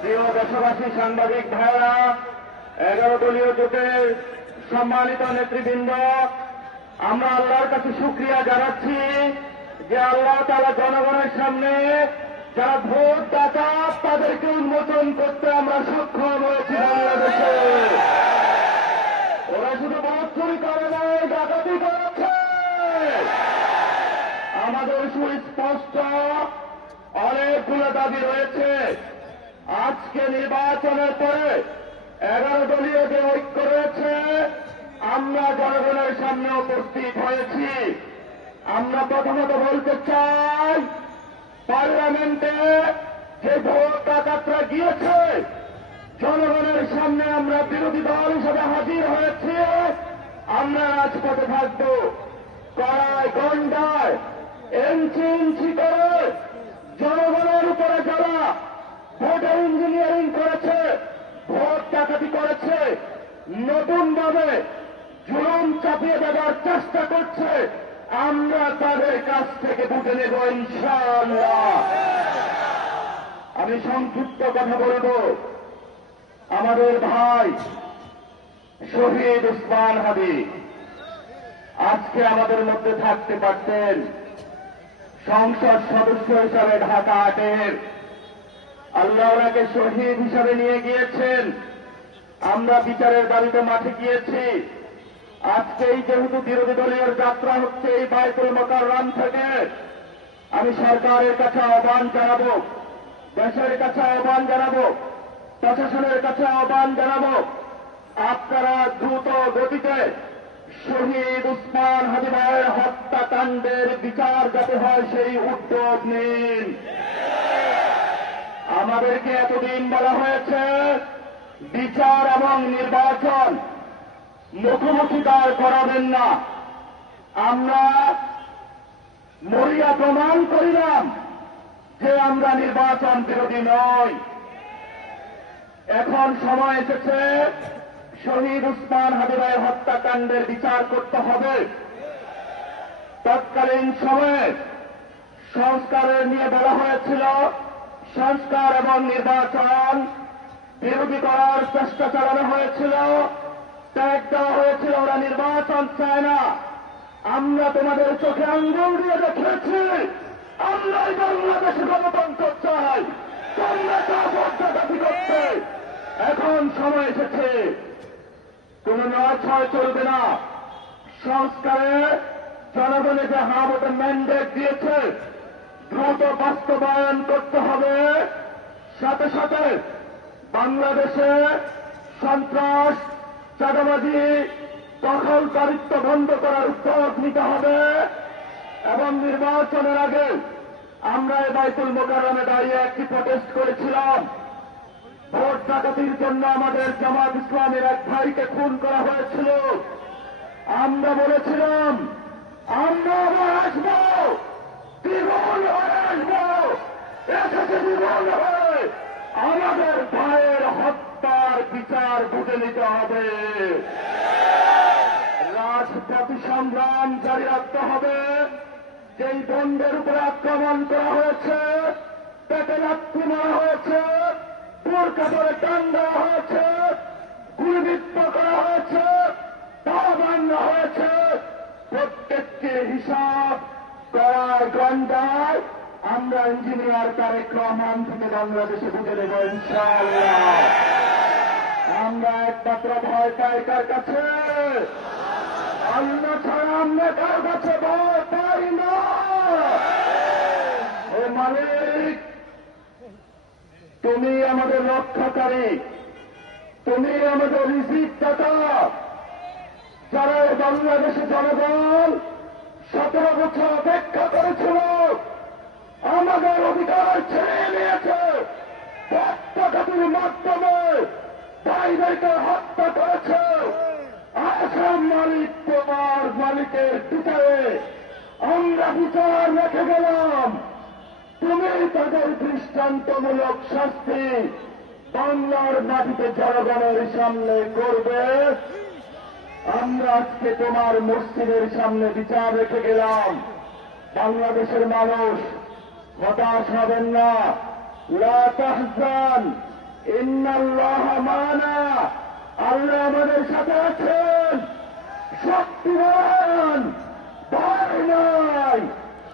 প্রিয় দেশবাসী, সাংবাদিক ভাইরা, 11 দলীয় জোটের সম্মানিত নেতৃবৃন্দ, আমরা আল্লাহর কাছে শুকরিয়া জানাচ্ছি যে আল্লাহ তাআলা জনগণের সামনে যারা ভোট দাতা তাদেরকে উন্মোচন করতে আমরা সক্ষম হয়েছি। বাংলাদেশে ওরা শুধু ভোট চুরি করে নাই, ডাকাতি করেছে। আমাদের সুস্পষ্ট অনেকগুলো দাবি রয়েছে। আজকে নির্বাচনের পরে 11 দলীয় যে ঐক্য রয়েছে, আমরা জনগণের সামনে উপস্থিত হয়েছি। আমরা প্রথমত বলতে চাই, পার্লামেন্টে যে ভোট ডাকাতরা গিয়েছে, জনগণের সামনে আমরা বিরোধী দল হিসেবে হাজির হয়েছি। আমরা রাজপথে থাকব, কড়ায় গন্ডায় ইঞ্চি ইঞ্চি করে জনগণের উপরে যারা ভোটার ইঞ্জিনিয়ারিং করেছে, ভোট ডাকাতি করেছে, নতুন ভাবে জুলুম চাপিয়ে দেওয়ার চেষ্টা করছে, আমরা তাদের কাছ থেকে বুঝে নেব ইনশাআল্লাহ। আমি সংক্ষিপ্ত কথা বলব। আমাদের ভাই শহীদ উসমান হাদি আজকে আমাদের মধ্যে থাকতে পারতেন। সংসদ সদস্য হিসাবে ঢাকা 8-এর আল্লাহ ওনাকে শহীদ হিসাবে নিয়ে গিয়েছেন। আমরা বিচারের দাবিতে মাঠে গিয়েছি। আজকেই যেহেতু বিরোধী দলীয় যাত্রা হচ্ছে এই বাইতুল মোকাররম থেকে, আমি সরকারের কাছে আহ্বান জানাবো, দেশের কাছে আহ্বান জানাবো, প্রশাসনের কাছে আহ্বান জানাবো, আপনারা দ্রুত গতিতে শহীদ উসমান হাদি ভাইয়ের হত্যাকাণ্ডের বিচার যাতে হয় সেই উদ্যোগ নিন। আমাদেরকে এতদিন বলা হয়েছে বিচার এবং নির্বাচন মুখোমুখি দাঁড় করাবেন না। আমরা মরিয়া প্রমাণ করিলাম যে আমরা নির্বাচন বিরোধী নই। এখন সময় এসেছে শহীদ উসমান হাদি ভাইয়ের হত্যাকাণ্ডের বিচার করতে হবে। তৎকালীন সময়ে সংস্কারের নিয়ে বলা হয়েছিল, সংস্কার এবং নির্বাচন বিরোধী করার চেষ্টা চালানো হয়েছিল, ট্যাগ দেওয়া হয়েছিল ওরা নির্বাচন চায় না। আমরা তোমাদের চোখে আঙ্গুল দিয়ে দেখিয়েছি আমরাই বাংলাদেশে গণতন্ত্র চাই, তোমরা ভোট ডাকাতি করতে। এখন সময় এসেছে, কোন 9-6 চলবে না। সংস্কারে জনগণে যে হাতে ম্যান্ডেট দিয়েছে দ্রুত বাস্তবায়ন করতে হবে। সাথে সাথে বাংলাদেশে সন্ত্রাস, চাঁদাবাজি, দখলদারিত্ব বন্ধ করার উদ্যোগ নিতে হবে। এবং নির্বাচনের আগে আমরা এই বাইতুল মোকাররমে দাঁড়িয়ে একটি প্রটেস্ট করেছিলাম। ভোট ডাকাতির জন্য আমাদের জামাত ইসলামের এক ভাইকে খুন করা হয়েছিল। আমরা বলেছিলাম আমরা আবার আসবো, দ্বিগুণ হয়ে আসবো, এসেছে দ্বিগুণ হয়ে। আমাদের ভাইয়ের হত্যার বিচার বুঝে নিতে হবে। রাজপথ সংগ্রাম জারি রাখতে হবে। যেই বন্ধের উপরে আক্রমণ করা হয়েছে, পেটে লাথি মারা হয়েছে, বোরকা ধরে টান দেওয়া হয়েছে, গুলিবিদ্ধ করা হয়েছে, পা ভাঙা হয়েছে, প্রত্যেকটি হিসাব করার গন্ডায় আমরা ইঞ্জিনিয়ার তারেক রহমান থেকে বাংলাদেশে বুঝে নেব ইনশাআল্লাহ। আমরা একমাত্র ভয় পাই কার কাছে? আল্লাহ ছাড়া আমরা কার কাছে ভয় পাই না। ও মালিক, তুমি আমাদের রক্ষাকারী, তুমি আমাদের রিজিক দাতা। যারা বাংলাদেশের জনগণ 17 বছর অপেক্ষা করেছিল, আমাদের অধিকার ছেড়ে নিয়েছে, হত্যাকারীর মাধ্যমে ভাইদেরকে হত্যা করেছে। আসাম মালিক তোমার মালিকের বিচারে আমরা বিচার রেখে গেলাম। তুমি তাদের দৃষ্টান্তমূলক শাস্তি বাংলার মাটিতে জনগণের সামনে করবে। আমরা আজকে তোমার মসজিদের সামনে বিচার রেখে গেলাম। বাংলাদেশের মানুষ হতাশ হবেন না, লা তাহজান ইন্নাল্লাহ মানা, আল্লাহ আমাদের সাথে আছেন। শক্তি